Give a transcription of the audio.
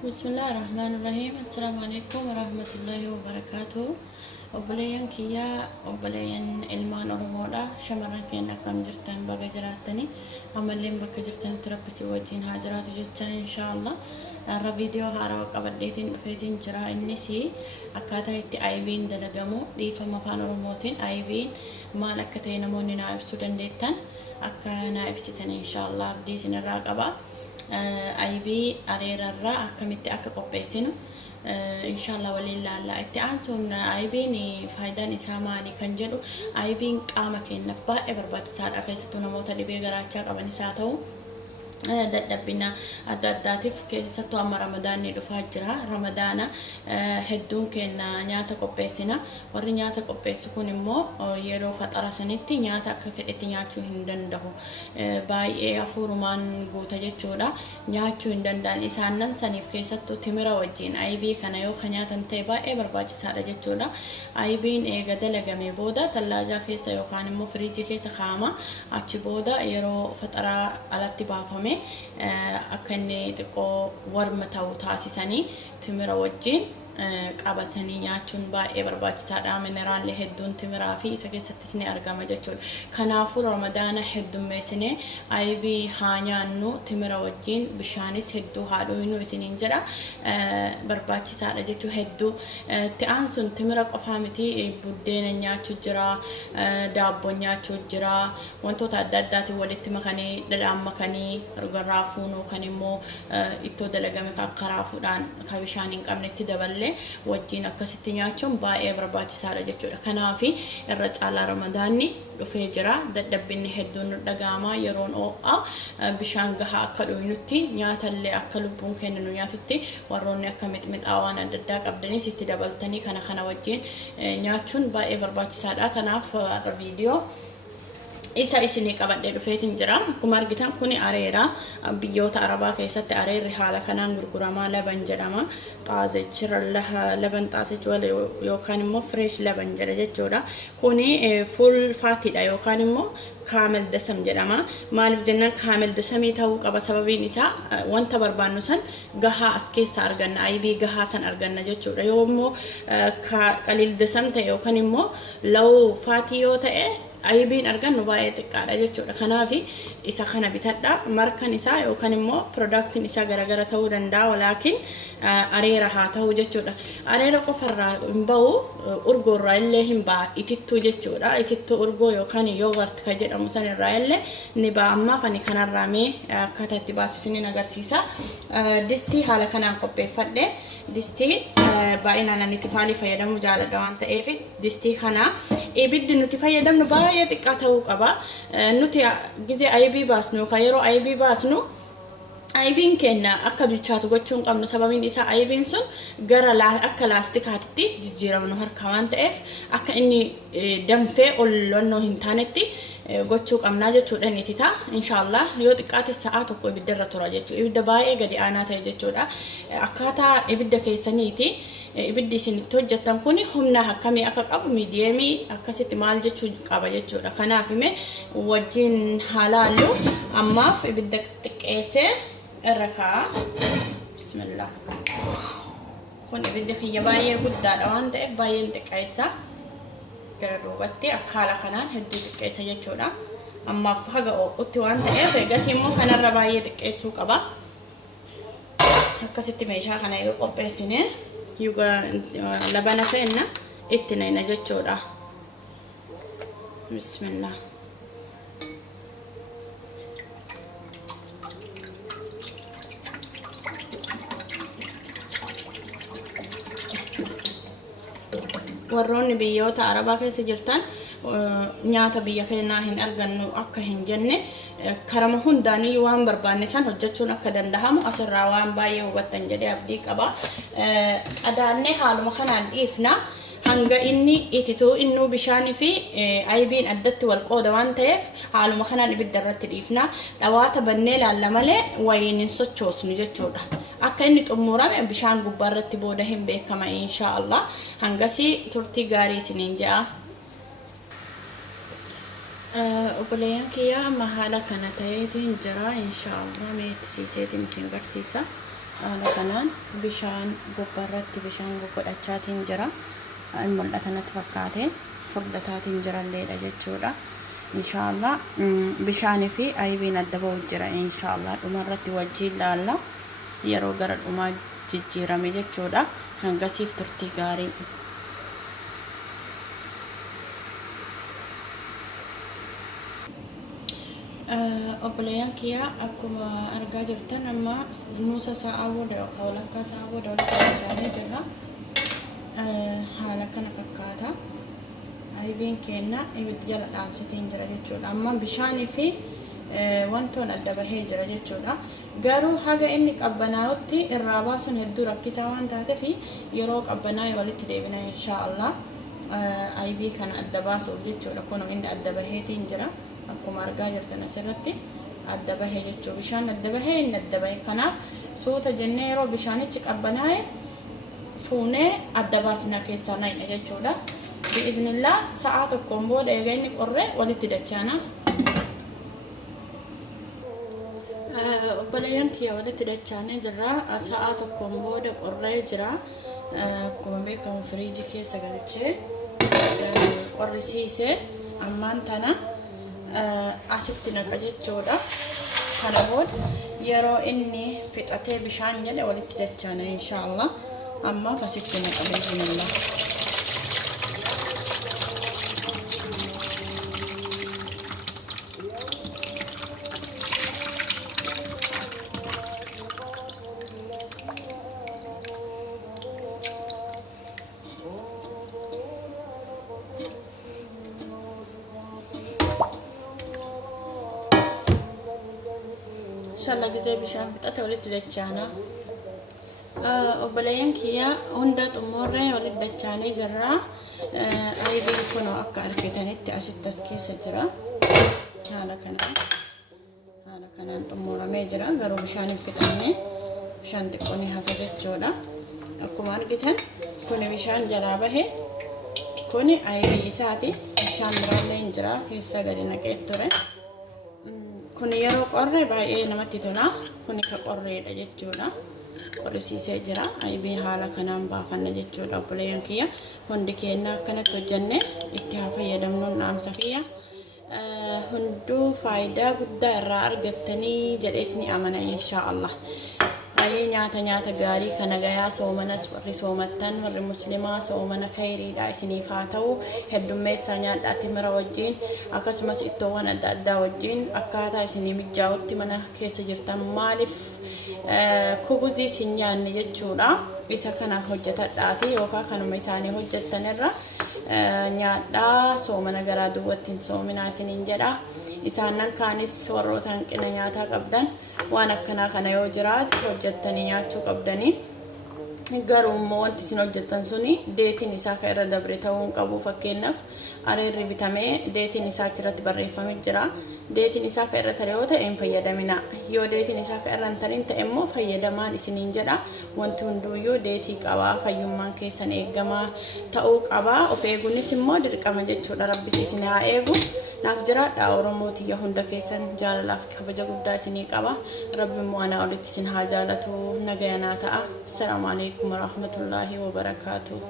بسم الله الرحمن الرحيم. السلام عليكم ورحمة الله وبركاته. وبلين كيا وبلين إلمان أرمودا شمرن كنا كم جرتن بقى جراتني عملين بقى جرتن تربسي وجين هاجرات جتة إن شاء الله. الفيديو هارو قبلتين فيتين جرا النسي أكادا يتي أيبين دلجمو دي فما فان أرموتين أيبين ما لكتين موني نائب سودان ديتن أكا نائب ستن إن شاء الله بدي سن الراقبة. أيبي أريرا الرا أكملت أكا قبيسينو إن شاء الله ولله التعانسون أيبيني فايدة نساماني كنجلو أيبين قامك النفبا إبربات سار أخيستونا موتا لبي غراتشاق أبني ساتو dadhabina adda addaatiif keessattuu amma ramadaanni dhufaa jira. Ramadaana hedduun keenya nyaata qopheessina. Warri nyaata qopheessu kun immoo yeroo faxara sanitti nyaata akka fedhetti nyaachuu hin danda'u. Baay'ee hafuurumaan guuta jechuudha. Nyaachuu hin danda'an isaanan saniif keessattuu timira wajjin aybii kana yoo ka nyaatan ta'e baay'ee barbaachisaadha jechuudha. Aybiin eega dalagamee booda tallaajaa keessa yookaan immoo firiijii keessa kaa'ama. Achi booda yeroo faxaraa alatti baafame akka inni xiqqoo warma ta'u taasisanii timira wajjin qabatanii nyaachuun baay'ee barbaachisaadha. Mineraalli hedduun timiraa fi isa keessattis ni argama jechuudha. Kanaafuu ramadaana heddummeessinee aybii haa nyaannu timira wajjin bishaanis hedduu haa dhugnu isiniin jedha. Barbaachisaadha jechuudha hedduu. Ta'an sun timira qofaa miti buddeena nyaachuu jira, daabboo nyaachuu jira, wantoota adda addaatiin walitti makanii dhadhaan makanii raafuun kan immoo ittoo dalagame akka raafuudhaan ka bishaan hin qabnetti daballee wajjin akkasitti nyaachuun baay'ee barbaachisaadha jechuudha. Kanaaf irra caalaa ramadaanni dhufee jira. Dadhabbinni hedduun nu dhaga'ama. Yeroon oo'a bishaan gahaa akka dhugnutti nyaatallee akka lubbuun keenya nu nyaatutti warroonni akka mixmixaa waan adda addaa qabdanis itti dabaltanii kana wajjin nyaachuun baay'ee barbaachisaadha. Kanaaf viidiyoo isa isinii qabadhee dhufeetiin jira. Akkuma argitan kuni areera. Biyyoota arabaa keessatti areerri haala kanaan gurguramaa laban jedhama. Xaazichira laban xaazichi yookaan immoo fresh laban jedha jechuudha. Kuni full faatiidha yookaan immoo kaamel dasam jedhama. Maaliif jennaan kaamel dasamii ta'uu qaba sababiin isaa wanta barbaannu san gahaa as keessa arganna. Aybii gahaa san arganna jechuudha. Yoo immoo qaliil dasam ta'e yookaan immoo law faatii yoo ta'e aybiin argannu baay'ee xiqqaadha jechuudha. Kanaaf isa kana bitadha. Markan isaa yookaan immoo production isaa garagara ta'uu danda'a. Walaakin areera haa ta'u jechuudha. Areera qofarraa hin bahu urgoorraa illee hin baha itittuu jechuudha. Itittuu urgoo yookaan yoogurt ka jedhamu sanirraa illee ni baha. Ammaaf ani kanarraa mee akkaataa itti baasu isiniin agarsiisa. Distii haala kanaan qopheeffadhe. Distii baay'inaan ani itti faalii fayyadamu jaaladha waan ta'eef distii kana ibiddi nuti fayyadamnu baay'ee xiqqaa ta'uu qaba. Nuti gizee aybii baasnu yookaan yeroo aybii baasnu aybiin keenya akka bilchaatu gochuun qabnu. Sababiin isaa aybiin sun gara akka laastikaatitti jijjiiramnu harka waan ta'eef akka inni danfee ollonnoo hin taanetti gochuu qabnaa jechuudha. Niti ta'a inshallah yoo xiqqaate sa'a tokko ibiddarra tura jechuudha. Ibidda baay'ee gadi aanaa ta'e jechuudha. Akkaataa ibidda keessaniiti ibiddi isin itti hojjettan kun humna akkamii akka qabu miidiyeemii akkasitti maal jechuu qaba jechuudha. Kanaaf mee wajjin haalaallu ammaaf ibidda xiqqeessee irra kaa'a. Bismillah. Kun ibiddi kiyya baay'ee guddaadha waan ta'eef baay'een xiqqeessa. Gara duubatti akka haala kanaan hedduu xiqqeessa jechuudha. Ammaaf haga oo'utti waan ta'eef eegas immoo kanarra baay'ee xiqqeessuu qaba. Akkasitti meeshaa kana yoo qopheessine labana feenna itti nayna jechuudha. Bismillah. Warroonni biyyoota arabaa keessa jirtan nyaata biyya keenyaa hin argannu akka hin jenne karama hundaanii waan barbaanne san hojjechuun akka danda'amu asirraa waan baay'ee hubattan jedhee abdii qaba. Qadaannee haaluma kanaan dhiifna hanga inni itituu innuu bishaanii fi aybiin addatti wal qooda waan ta'eef haaluma kanaan ibidda irratti dhiifna. Dhawaata bannee laalla malee wayiin hin sochoosnu jechuudha. Akka inni xumurame bishaan gubbaa irratti booda hin beekama inshallah. Hangasii turtii gaarii isiniin ja'a. Obboleeyyan kiyyaa amma haala kana ta'eetiin jira inshallah mee itti siiseetiin isin garsiisa. haala kanaan bishaan gubbaarratti bishaan godhachaatiin jira. Mul'atanatti fakkaate furdataatiin jiralleedha jechuudha. Inshallah bishaanii fi ayibiin adda ba'u jira. Inshallah dhumarratti wajjin ilaalla yeroo gara dhumaa jijjiirame jechuudha. Hangasiif turtii gaarii. Obboleeyyan kiyya akkuma argaa jirtan amma nuusa sa'aa booda yookaan walakkaa sa'aa booda walitti dachaanii jirra. Haala kana fakkaata. Ayibiin keenya ibidda jala dhaabsitiin jira jechuudha. Amma bishaanii fi wantoon adda bahee jira jechuudha. Garuu haga inni qabbanaa'utti irraa baasuun hedduu rakkisaa waan taateef yeroo qabbanaa'e walitti deebina inshaallah. Ayibii kana adda baasuuf jechuudha. Kun inni adda baheetiin jira. Akkuma argaa jirtan asirratti adda bahee jechuudha. Bishaan adda bahee inni adda bahee kanaaf suuta jennee yeroo bishaanichi qabbanaa'e fuunee adda baasna keessaa naqna jechuudha. Bi'idnillah sa'a tokkoon booda egaa inni qorree walitti dachaana. Obboleeyyan kiyya walitti dachaanee jirra. Sa'a tokkoon booda qorree jira. Akkuma beekamu firiijii keessa galchee qorrisiisee ammaan tana asitti naqa jechuudha. Kana booda yeroo inni fixatee bishaan jedhe walitti dachaana inshaallah. Amma asitti naqa bismillah. Inshallah gizee bishaan fixate walitti dachaana. Obboleeyyan kiyya hunda xumurree walitti dachaanii jirra. Ayibiin kun akka argitanitti asitti as keessa jira. Haala kanaan xumuramee jira. Garuu bishaan hin fixanne bishaan xiqqoon hafa jechuudha. Akkuma argitan kun bishaan jalaa bahe kun ayibii isaati. Bishaan biraallee hin jira keessa gadi naqee ture. Kun yeroo qorre baay'ee namatti tola. Kun ka qorreedha jechuudha. Qorrisiisee jira. Ayibii haala kanaan baafanna jechuudha. Obboleeyyan kiyya hundi keenya akkanatti hojjenne itti haa fayyadamnuun dhaamsa kiyya. Hunduu faayidaa guddaa irraa argattanii jedhees ni amana inshaallah. Baay'ee nyaata gaarii kana gayaa soomanas warri soomattan warri muslimaa soomana khayriidha isiniif haa ta'u. Heddummeessaa nyaadhaa timira wajjin akkasumas ittoowwan adda addaa wajjin akkaataa isinii mijaa'utti mana keessa jirtan maaliif kubuzii isin nyaanne jechuudha. Isa kana hojjetadhaati yookaan kanuma isaanii hojjettanirra nyaadhaa soomana garaa duwwattiin soominaa isiniin jedha. Isaanan kaanis warroota hanqina nyaataa qabdan waan akkanaa kana yoo jiraate hojjettanii nyaachuu qabdanii. Garuu immoo wanti isin hojjettan suni deetiin isaa kan irra dabre ta'uu hin qabu. Fakkeenyaaf areerri bitamee deetiin isaa achirratti barreeffamee jira. Deetiin isaa kan irra tare yoo ta'e hin fayyadamina. Yoo deetiin isaa kan irra hin tarin ta'e immoo fayyadamaan isiniin jedha. Wanti hunduuyyuu deetii qabaa. Fayyummaan keessan eegamaa ta'uu qabaa. Of eeguunis immoo dirqama jechuudha. Rabbis isin haa eegu. Naaf jiraadha Oromoo tiyya hunda keessan jaalalaaf kabaja guddaa isinii qaba. Rabbi immoo anaa olitti isin haa jaalatu. Nagayanaa ta'a. Assalaamu alaykum warahmatullaahi wabarakaatuh.